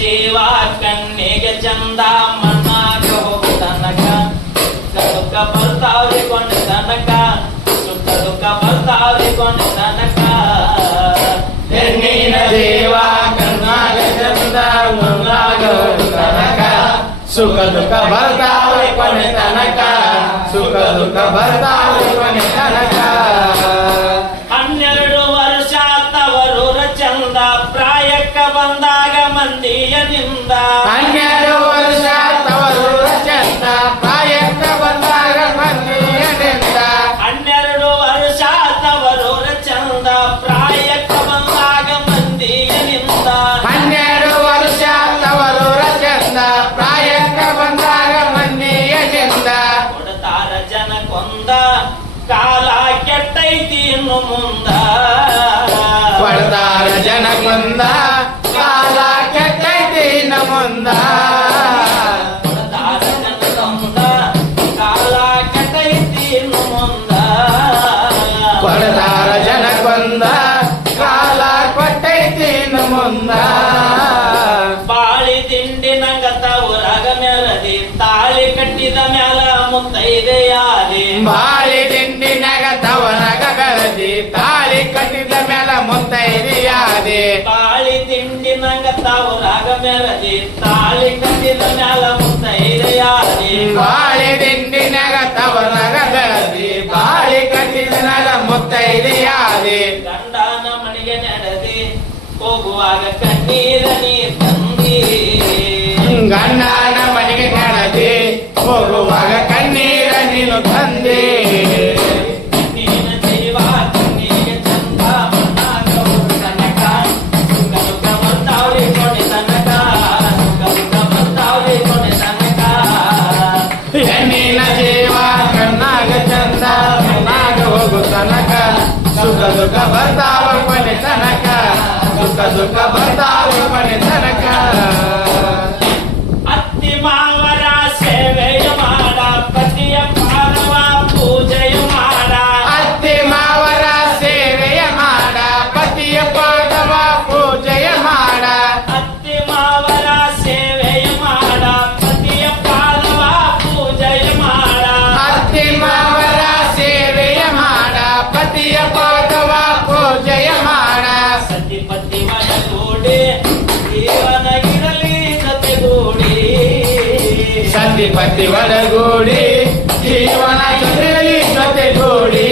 ಜೀವ ಕಣ್ಣಿಗೆ ಚಂದ ಮಣ್ಣಾಗ ಹೋಗು ತನಕ ದುಃಖ ಬರ್ತಾವ್ರಿ ಕೊಂಡ ತನಕ ಸುಖ ದುಃಖ ಬರ್ತಾವ್ರಿ ಕೊಂಡ ತನಕ ಹೆಣ್ಣಿನ ಜೀವ ಕಣ್ಣಾಗ ಚಂದ ಮಣ್ಣಾಗ ಹೋಗು ತನಕ ಸುಖ ದುಃಖ ಬರ್ತಾವ್ರಿ ಕೊನೆ ತನಕ ಸುಖ ದುಃಖ ಬರ್ತಾವ್ರಿ ಕೊನೆ ತನಕ 12 ವರ್ಷ ತವರೂರ ಚಂದ ಪ್ರಾಯಕ್ಕ ಬಂದಾಗ ಮಂದಿಯ ನಿಂದ 12 ವರ್ಷ ತವರೂರ ಚಂದ ಪ್ರಾಯಕ್ಕ ಬಂದಾಗ ಮಂದಿಯ ನಿಂದ 12 ವರ್ಷ ತವರೂರ ಚಂದ ಪ್ರಾಯಕ್ಕ ಬಂದಾಗ ಮಂದಿಯ ನಿಂದ 12 ವರ್ಷ ತವರೂರ ಚಂದ ಪ್ರಾಯಕ್ಕ ಬಂದಾಗ ಮಂದಿಯ ನಿಂದ ಕೊಡ್ತಾರ ಜನಕ್ಕೊಂದ ಕಾಲ ಕೆಟ್ಟೈತಿ ಇನ್ನು ಮುಂದ ಕೊಡ್ತಾರ ಜನಕ್ಕೊಂದ ಕಾಲ ಕೆಟ್ಟೈತಿ ಇನ್ನು ಮುಂದ ಕೊಡ್ತಾರ ಜನಕ್ಕೊಂದ ಕಾಲ ಕೆಟ್ಟೈತಿ ಇನ್ನು ಮುಂದ ಕೊಡ್ತಾರ ಜನಕ್ಕೊಂದ ಕಾಲ ಕೊಟ್ಟೈತಿ ಇನ್ನು ಮುಂದ ಬಾಳಿ ದಿಂಡಿ ನಂಗತ ಊರಾಗ ಮೆರದಿ ತಾಳಿ ಕಟ್ಟಿದ ಮ್ಯಾಲ ಮುತ್ತೈದೆ ಯಾರಿ ಬಾಳಿ ದಿಂಡಿನಾಗ ತವರಾಗ ಬೆಳದಿ ತಾಳಿ ಕಟ್ಟಿದ ಮೇಲೆ ಮುತ್ತೈದೆಯಾದೆ ಬಾಳಿ ದಿಂಡಿ ನಂಗತ ಊರಾಗ ಮೆರದಿ ತಾಳಿ ಕಟ್ಟಿದ ಮ್ಯಾಲ ಮುತ್ತೈದೆ ಯಾರಿ ಬಾಳಿ ದಿಂಡಿನಾಗ ತವರಾಗ ಬೆಳದಿ ಬಾಳಿ ಕಟ್ಟಿದ ಮೇಲೆ ಮುತ್ತೈದೆಯಾದೆ ಗಂಡನ ಮನೆಗೆ ನಡೆದಿ ಹೋಗುವಾಗ ಕಣ್ಣೀರ ನೀರ್ ತಂದಿ ಗಂಡನ ಮನೆಗೆ ನಡೆದಿ ಹೋಗುವಾಗ ಕಣ್ಣೀರ ನೀನು ತಂದೆ ನೀನ ಜೀವ ಕಣ್ಣಿಗೆ ಚಂದ ಮಣ್ಣಾಗ ಹೋಗು ತನಕ ಸುಖ ದುಃಖ ಬರ್ತಾವ್ರಿ ಕೊನೆ ತನಕ ಸುಖ ದುಃಖ ಬರ್ತಾವ್ರಿ ಕೊನೆ ತನಕ ಹೆಣ್ಣಿನ ಜೀವ ಕಣ್ಣಾಗ ಚಂದ ಮಣ್ಣಾಗ ಹೋಗು ತನಕ ಸುಖ ದುಃಖ ಬರ್ತಾವ ಕೊನೆ ತನಕ ಸುಖ ದುಃಖ ಬರ್ತಾವ ಕೊನೆ ತನಕ ಅತ್ತಿ ಮಾವರ ಸೇವೆಯ ಮಾಡ ಪತಿಯ ಪಾದವ ಪೂಜೆಯ ಮಾಡ ಅತ್ತಿ ಮಾವರ ಸೇವೆಯ ಮಾಡ ಪತಿಯ ಪಾದವ ಪೂಜೆಯ ಮಾಡ ಅತ್ತಿ ಮಾವರ ಸೇವೆಯ ಮಾಡ ಪತಿಯ ಪಾದವ ಪೂಜೆಯ ಮಾಡ ಅತ್ತಿ ಮಾವರ ಸೇವೆಯ ಮಾಡ ಪತಿಯ ಪಾದವ ಪೂಜೆಯ ಮಾಡ ಸತಿಪತಿ ಮನಗೂಡಿ ಜೀವನ ಇರಲಿ ಜೊತೆಗೂಡಿ ಸತಿಪತಿ ಒಳಗೂಡಿ ಜೀವನ ಇರಲಿ ಜೊತೆಗೂಡಿ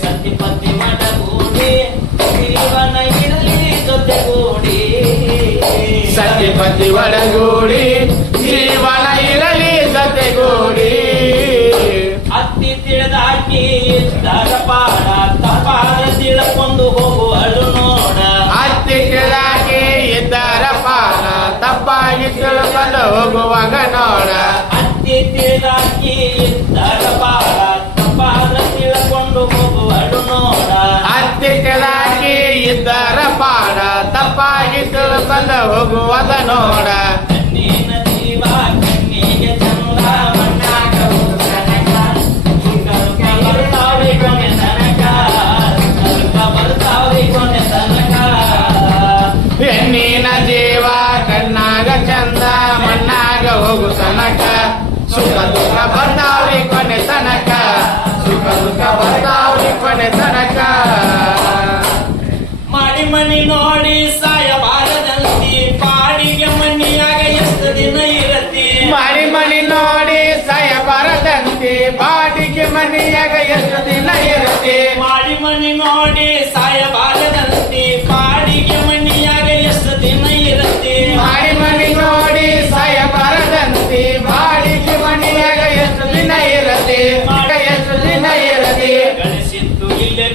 ಸತಿಪತಿ ಮನಗೂಡಿ ಜೀವನ ಇರಲಿ ಜೊತೆಗೂಡಿ ಸತಿಪತಿ ಒಳಗೂಡಿ ಜೀವನ ಇರಲಿ ಜೊತೆಗೂಡಿ ಅತ್ತಿ ತಿಳಿದಾಕಿ ಇದ್ದಾಗ ಪಾಡ ತಪಾರ ತಿಳ್ಕೊಂಡು ಹೋಗುವಳು ನೋಡ ಅತ್ತಿ ಕೆಳಗೆ ಇದ್ದರ ಪಾಲ ತಪ್ಪಾಗಿ ತಿಳ್ಕೊಂಡು ಹೋಗುವಾಗ ನೋಡ ಅತ್ತಿ ತಿಳಿದಾಕಿ ಇದ್ದಾಗ ಪಾಡ ತಪಾರ ತಿಳ್ಕೊಂಡು ಹೋಗುವಳು ನೋಡ ಅತ್ತಿ ಕೆಳಗೆ ಇದ್ದರ ಪಾಡ ತಪ್ಪಾಗಿ ತಿಳ್ಕೊಂಡು ಹೋಗುವಾಗ ನೋಡ ಕಣ್ಣಿನ ಜೀವ ಕಣ್ಣಿಗೆ ಚಂದ ಮಣ್ಣಾಗ ಹೋಗು ತನಕ ಸುಖ ದುಃಖ ಬರ್ತಾವ್ರಿ ಕೊನೆ ತನಕ ಸುಖ ದುಃಖ ಬರ್ತಾವ್ರಿ ಕೊನೆ ತನಕ ಹೆಣ್ಣಿನ ಜೀವ ಕಣ್ಣಾಗ ಚಂದ ಮಣ್ಣಾಗ ಹೋಗು ತನಕ ಸುಖ ದುಃಖ ಬರ್ತಾವ್ರಿ ಕೊನೆ ತನಕ ಸುಖ ದುಃಖ ಬರ್ತಾವ್ರಿ ಕೊನೆ ತನಕ ಮಾಡಿ ಮನಿ ನೋಡಿ ಸಾಯಬಾರದಂತಿ ಬಾಡಿಗೆ ಮನಿಯಾಗ ಎಷ್ಟು ದಿನ ಇರತಿ ಮಾಡಿ ಮನಿ ನೋಡಿ ಸಯ ಬರದಂತೆ ಬಾಡಿಗೆ ಮನೆಯಾಗ ಎಷ್ಟು ದಿನ ಇರುತ್ತೆ ಮಾಡಿ ಮನಿ ನೋಡಿ ಸಾಯಬಾರದಂತಿ ಬಾಡಿಗೆ ಮನಿಯಾಗ ಎಷ್ಟು ದಿನ ಇರತಿ ಮಾಡಿ ಮನಿ ನೋಡಿ ಸಯ ಬರದಂತೆ ಬಾಡಿಗೆ ಮನೆಯಾಗ ಎಷ್ಟು ದಿನ ಇರುತ್ತೆ ಎಷ್ಟು ದಿನ ಇರುತ್ತೆ ಗಳಿಸಿದ್ದು ಇಲ್ಲೇ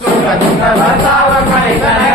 ಸುಖ ದುಃಖ ಬರ್ತಾವ ಕೊನೆ ತನಕ